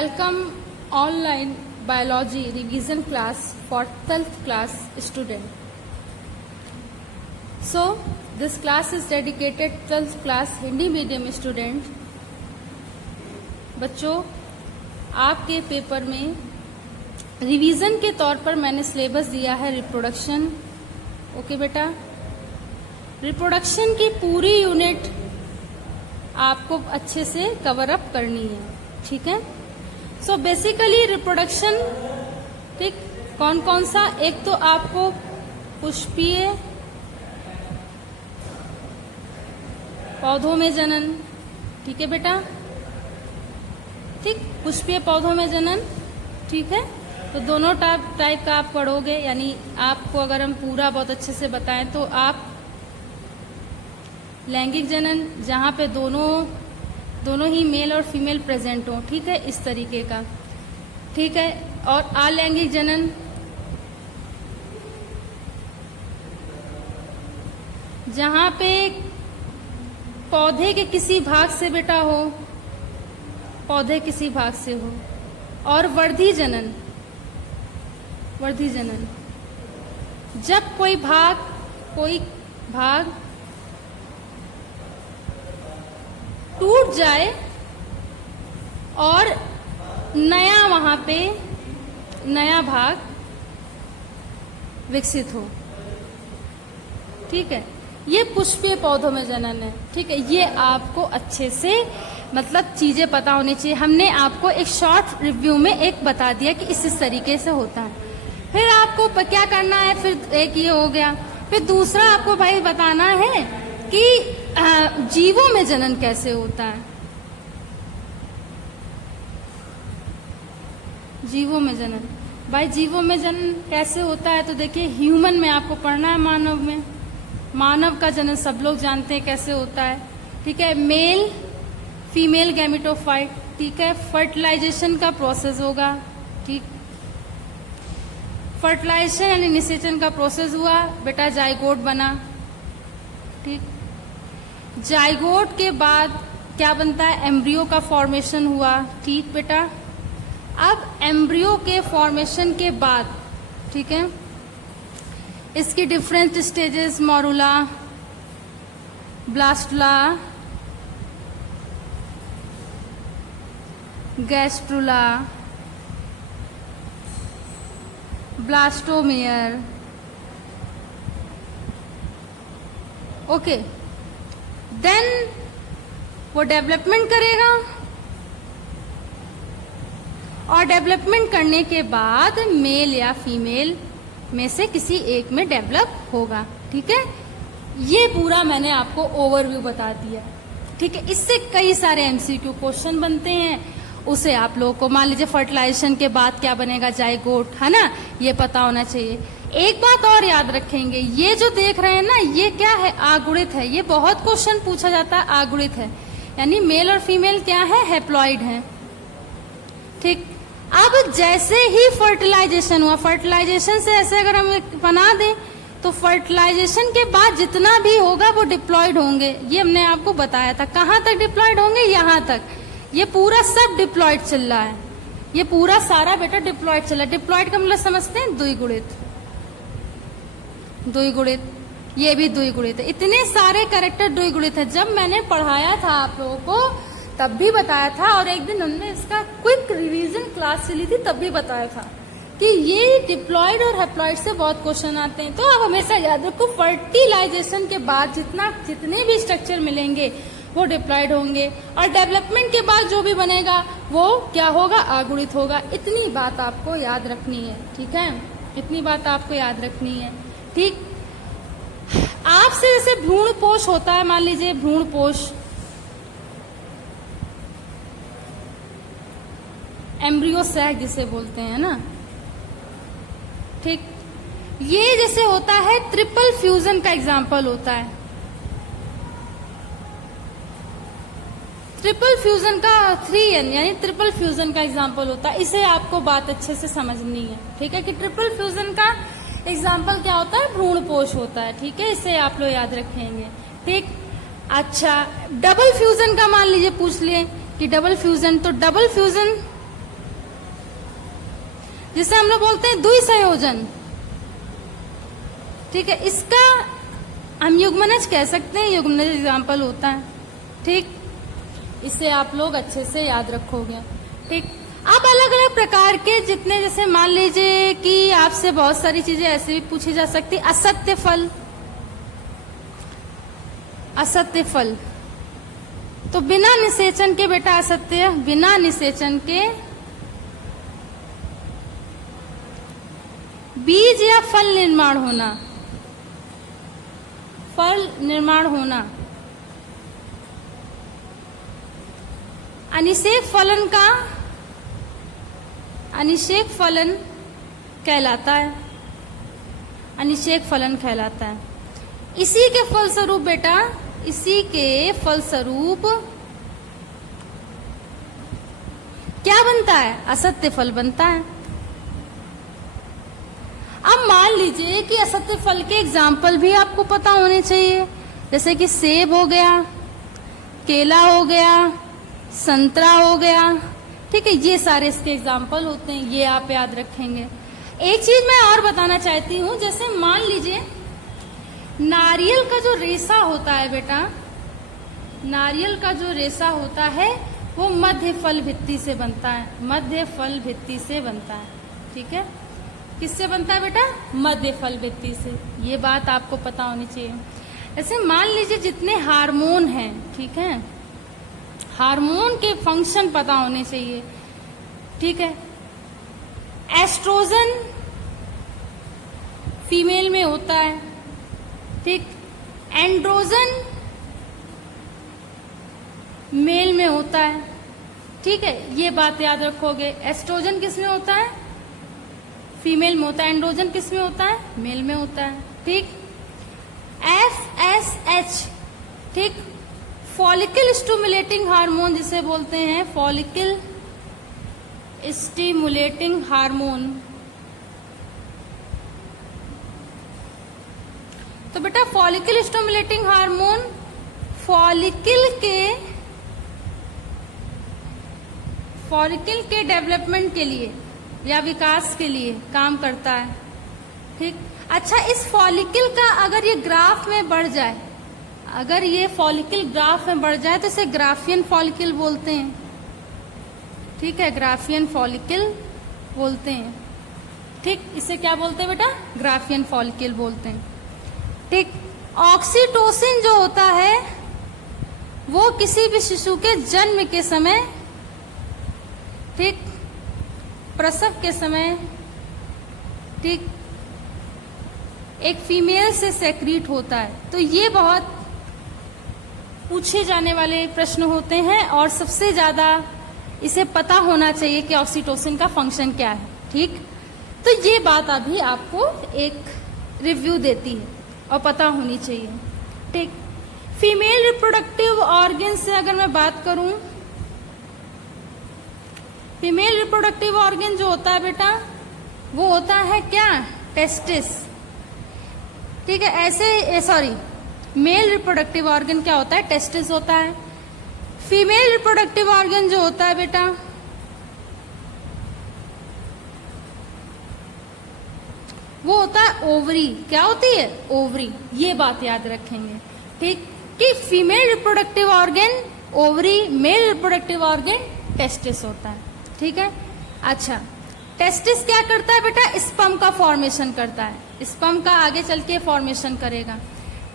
Welcome online biology revision class for 12th class student. So this class is dedicated 12th class Hindi medium student. बच्चों, आपके paper में revision के तौर पर मैंने सिलेबस दिया है रिप्रोडक्शन. ओके बेटा, रिप्रोडक्शन की पूरी यूनिट आपको अच्छे से कवर अप करनी है. ठीक है. सो बेसिकली रिप्रोडक्शन, ठीक, कौन कौन सा, एक तो आपको पुष्पीय पौधों में जनन. ठीक है बेटा, ठीक, पुष्पीय पौधों में जनन. ठीक है. तो दोनों टाइप का आप पढ़ोगे, यानी आपको अगर हम पूरा बहुत अच्छे से बताएं तो आप लैंगिक जनन, जहां पे दोनों ही मेल और फीमेल प्रेजेंट हो. ठीक है, इस तरीके का. ठीक है. और अलैंगिक जनन, जहां पे पौधे के किसी भाग से बेटा हो, पौधे किसी भाग से हो. और वर्धी जनन, जब कोई भाग टूट जाए और नया वहां पे नया भाग विकसित हो. ठीक है. ये पुष्पीय पौधों में जनन है. ठीक है. ये आपको अच्छे से मतलब चीजें पता होनी चाहिए. हमने आपको एक शॉर्ट रिव्यू में एक बता दिया कि इस तरीके से होता है. फिर आपको क्या करना है, फिर एक ये हो गया. फिर दूसरा आपको भाई बताना है कि जीवों में जनन कैसे होता है. जीवों में जनन, भाई जीवों में जनन कैसे होता है तो देखिए, ह्यूमन में आपको पढ़ना है. मानव का जनन सब लोग जानते हैं कैसे होता है. ठीक है. Male female gametophyte. ठीक है. फर्टिलाइजेशन का प्रोसेस होगा. ठीक, फर्टिलाइजेशन यानी निषेचन का प्रोसेस हुआ बेटा, जाइगोट बना. ठीक. जाइगोट के बाद क्या बनता है, एम्ब्रियो का फॉर्मेशन हुआ. ठीक बेटा. अब एम्ब्रियो के फॉर्मेशन के बाद, ठीक है, इसकी different stages, morula, blastula, gastrula, blastomere. Okay. Then वो डेवलपमेंट करेगा और डेवलपमेंट करने के बाद मेल या फीमेल में से किसी एक में डेवलप होगा. ठीक है. ये पूरा मैंने आपको ओवरव्यू बता दिया. ठीक है. इससे कई सारे एमसीक्यू क्वेश्चन बनते हैं. उसे आप लोगों को मान लीजिए फर्टिलाइजेशन के बाद क्या बनेगा, जाइगोट, है ना, ये पता होना चाहिए. एक बात और याद रखेंगे, ये जो देख रहे हैं ना, ये क्या है, आगुणित है. ये बहुत क्वेश्चन पूछा जाता है. आगुणित है यानी मेल और फीमेल क्या है, हैप्लॉइड है. ठीक. अब जैसे ही फर्टिलाइजेशन हुआ, फर्टिलाइजेशन से ऐसे अगर हम बना दें तो फर्टिलाइजेशन के बाद जितना भी होगा वो डिप्लॉयड होंगे. ये हमने आपको बताया था. कहाँ तक डिप्लॉयड होंगे, यहाँ तक. ये पूरा सब डिप्लॉयड चल रहा है. ये पूरा सारा बेटा डिप्लॉयड चल रहा है. डिप्लॉयड का मतलब समझते हैं, द्विगुणित. ये भी द्विगुणित है. इतने सारे कैरेक्टर द्विगुणित है. जब मैंने पढ़ाया था आप लोगों को तब भी बताया था, और एक दिन हमने इसका क्विक रिवीजन क्लास चली थी तब भी बताया था कि ये डिप्लॉयड और हैप्लॉयड से बहुत क्वेश्चन आते हैं. तो आप हमेशा याद रखो, फर्टिलाइजेशन के बाद जितने भी स्ट्रक्चर मिलेंगे वो डिप्लॉयड होंगे, और डेवलपमेंट के बाद जो भी बनेगा वो क्या होगा, आगुणित होगा. इतनी बात आपको याद रखनी है. ठीक है. इतनी बात आपको याद रखनी है. ठीक. आपसे जैसे भ्रूणपोष होता है, मान लीजिए भ्रूणपोष, एम्ब्रियो सैक जिसे बोलते हैं ना. ठीक. ये जैसे होता है ट्रिपल फ्यूजन का एग्जाम्पल होता है. ट्रिपल फ्यूजन का 3N यानी ट्रिपल फ्यूजन का एग्जाम्पल होता है. इसे आपको बात अच्छे से समझनी है. ठीक है, कि ट्रिपल फ्यूजन का एग्जाम्पल क्या होता है, भ्रूणपोष होता है. ठीक है, इसे आप लोग याद रखेंगे. ठीक. अच्छा, डबल फ्यूजन का मान लीजिए पूछ लिए कि डबल फ्यूजन, तो डबल फ्यूजन जिसे हम लोग बोलते हैं द्विसंयोजन। ठीक है, इसका हम युग्मनज कह सकते हैं, युग्मनज एग्जाम्पल होता है। ठीक, इसे आप लोग अच्छे से याद रखोगे। ठीक, अब अलग अलग प्रकार के जितने, जैसे मान लीजिए कि आपसे बहुत सारी चीजें ऐसे भी पूछी जा सकती। असत्य फल, असत्य फल तो बिना निषेचन के बेटा असत्य, बिना निषेचन के बीज या फल निर्माण होना, फल निर्माण होना। अनिषेक फलन का अनिषेक फलन कहलाता है, अनिषेक फलन कहलाता है। इसी के फलस्वरूप बेटा, इसी के फलस्वरूप क्या बनता है? असत्य फल बनता है। अब मान लीजिए कि असत्य फल के एग्जाम्पल भी आपको पता होने चाहिए, जैसे कि सेब हो गया, केला हो गया, संतरा हो गया। ठीक है, ये सारे इसके एग्जाम्पल होते हैं, ये आप याद रखेंगे। एक चीज मैं और बताना चाहती हूँ, जैसे मान लीजिए नारियल का जो रेशा होता है बेटा, नारियल का जो रेशा होता है वो मध्य फल भित्ति से बनता है, मध्य फल भित्ति से बनता है। ठीक है, किससे बनता है बेटा? मध्य फल भित्ति से। ये बात आपको पता होनी चाहिए। ऐसे मान लीजिए जितने हार्मोन हैं, ठीक है, हार्मोन के फंक्शन पता होने चाहिए। ठीक है, एस्ट्रोजन फीमेल में होता है, ठीक, एंड्रोजन मेल में होता है। ठीक है, ये बात याद रखोगे। एस्ट्रोजन किस में होता है? फीमेल में होता है। एंड्रोजन किस में होता है? मेल में होता है। ठीक, FSH, ठीक, फॉलिकल स्टिमुलेटिंग हार्मोन जिसे बोलते हैं, फॉलिकल स्टिमुलेटिंग हार्मोन। तो बेटा फॉलिकल स्टिमुलेटिंग हार्मोन फॉलिकल के डेवलपमेंट के लिए या विकास के लिए काम करता है। ठीक, अच्छा, इस फॉलिकल का अगर ये ग्राफ में बढ़ जाए, अगर ये फॉलिकल ग्राफ में बढ़ जाए तो इसे ग्राफियन फॉलिकल बोलते हैं। ठीक है, ग्राफियन फॉलिकल बोलते हैं। ठीक, इसे क्या बोलते हैं बेटा? ग्राफियन फॉलिकल बोलते हैं। ठीक, ऑक्सीटोसिन जो होता है वो किसी भी शिशु के जन्म के समय, ठीक, प्रसव के समय, ठीक, एक फीमेल से सेक्रीट होता है। तो ये बहुत पूछे जाने वाले प्रश्न होते हैं और सबसे ज्यादा इसे पता होना चाहिए कि ऑक्सीटोसिन का फंक्शन क्या है। ठीक, तो ये बात अभी आपको एक रिव्यू देती है और पता होनी चाहिए। ठीक, फीमेल रिप्रोडक्टिव ऑर्गन से अगर मैं बात करूं, फीमेल रिप्रोडक्टिव ऑर्गन जो होता है बेटा वो होता है क्या? टेस्टिस। ठीक है, ऐसे सॉरी, मेल रिप्रोडक्टिव ऑर्गन क्या होता है? टेस्टिस होता है। फीमेल रिप्रोडक्टिव ऑर्गन जो होता है बेटा वो होता है ओवरी। क्या होती है? ओवरी। ये बात याद रखेंगे। ठीक, कि female reproductive organ ovary, male reproductive organ testis होता है। ठीक है, अच्छा, टेस्टिस क्या करता है बेटा? स्पर्म का फॉर्मेशन करता है, स्पर्म का आगे चल के फॉर्मेशन करेगा।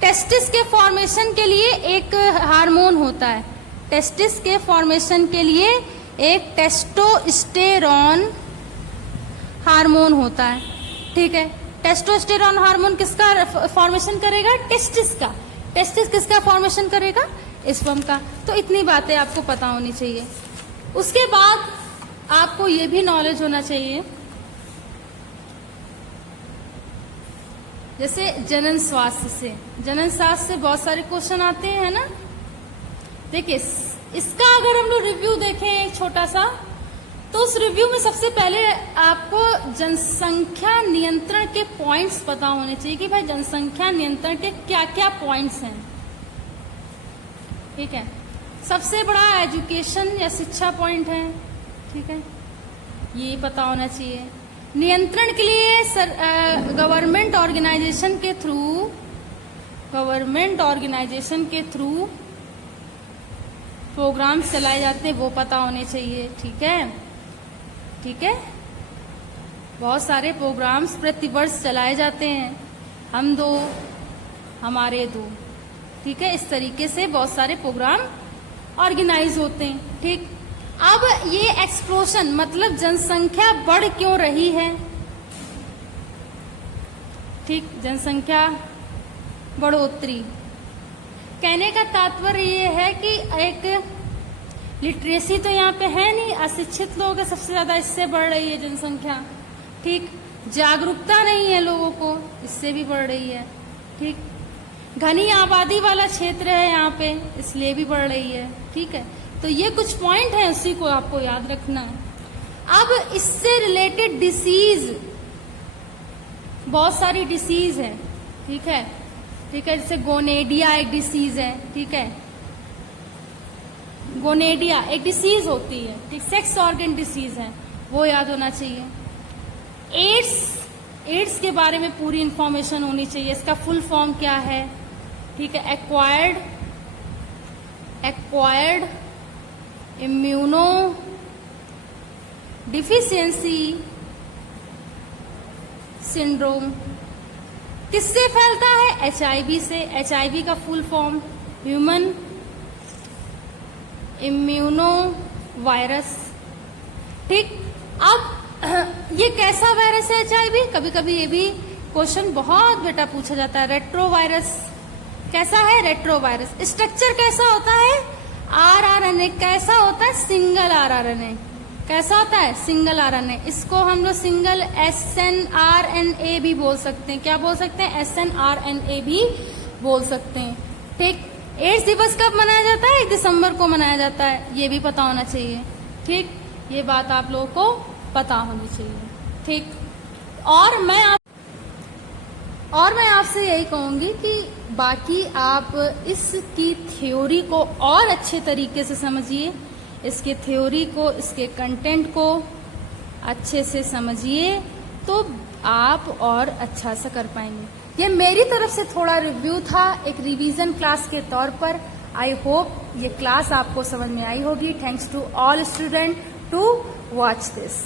टेस्टिस के फॉर्मेशन के लिए एक हार्मोन होता है, टेस्टिस के फॉर्मेशन के लिए एक टेस्टोस्टेरॉन हार्मोन होता है। ठीक है, टेस्टोस्टेरॉन हार्मोन किसका फॉर्मेशन करेगा? टेस्टिस का। टेस्टिस किसका फॉर्मेशन करेगा? स्पर्म का। तो इतनी बातें आपको पता होनी चाहिए। उसके बाद आपको ये भी नॉलेज होना चाहिए, जैसे जनन स्वास्थ्य से बहुत सारे क्वेश्चन आते हैं ना। देखिए, इसका अगर हम लोग रिव्यू देखें एक छोटा सा, तो उस रिव्यू में सबसे पहले आपको जनसंख्या नियंत्रण के पॉइंट्स पता होने चाहिए कि भाई जनसंख्या नियंत्रण के क्या क्या पॉइंट्स हैं। ठीक है, सबसे बड़ा एजुकेशन या शिक्षा पॉइंट है। ठीक है, ये पता होना चाहिए। नियंत्रण के लिए गवर्नमेंट ऑर्गेनाइजेशन के थ्रू प्रोग्राम्स चलाए जाते हैं, वो पता होने चाहिए। ठीक है, ठीक है। बहुत सारे प्रोग्राम्स प्रतिवर्ष चलाए जाते हैं, हम दो हमारे दो। ठीक है, इस तरीके से बहुत सारे प्रोग्राम ऑर्गेनाइज होते हैं। ठीक, अब ये एक्सप्लोशन मतलब जनसंख्या बढ़ क्यों रही है? ठीक, जनसंख्या बढ़ोतरी, कहने का तात्पर्य ये है कि एक लिटरेसी तो यहाँ पे है नहीं, अशिक्षित लोग हैं सबसे ज्यादा, इससे बढ़ रही है जनसंख्या। ठीक, जागरूकता नहीं है लोगों को, इससे भी बढ़ रही है। ठीक, घनी आबादी वाला क्षेत्र है यहाँ पे, इसलिए भी बढ़ रही है। ठीक है, तो ये कुछ पॉइंट है, उसी को आपको याद रखना है। अब इससे रिलेटेड डिसीज, बहुत सारी डिसीज है। ठीक है, ठीक है, जैसे गोनेडिया एक डिसीज है। ठीक है, गोनेडिया एक डिसीज होती है। ठीक, सेक्स ऑर्गन डिसीज है, वो याद होना चाहिए। एड्स के बारे में पूरी इंफॉर्मेशन होनी चाहिए, इसका फुल फॉर्म क्या है। ठीक है, एक्वायर्ड इम्यूनो डिफिशियंसी सिंड्रोम। किससे फैलता है? HIV से। HIV का full form human immuno virus. ठीक, अब ये कैसा वायरस है HIV? कभी कभी ये भी क्वेश्चन बहुत बेटा पूछा जाता है। रेट्रोवायरस कैसा है? रेट्रोवायरस। स्ट्रक्चर कैसा होता है? RRNA कैसा होता है? Single RRNA। कैसा होता है? Single RNA। इसको हम लोग सिंगल SNRNA भी बोल सकते हैं। क्या बोल सकते हैं? SNRNA भी बोल सकते हैं। ठीक, एड्स दिवस कब मनाया जाता है? 1 दिसंबर को मनाया जाता है, ये भी पता होना चाहिए। ठीक, ये बात आप लोगों को पता होनी चाहिए। ठीक, और मैं आपसे यही कहूंगी कि बाकी आप इसकी थ्योरी को और अच्छे तरीके से समझिए, इसके थ्योरी को, इसके कंटेंट को अच्छे से समझिए, तो आप और अच्छा से कर पाएंगे। ये मेरी तरफ से थोड़ा रिव्यू था, एक रिवीजन क्लास के तौर पर। आई होप ये क्लास आपको समझ में आई होगी। Thanks to all student to watch this.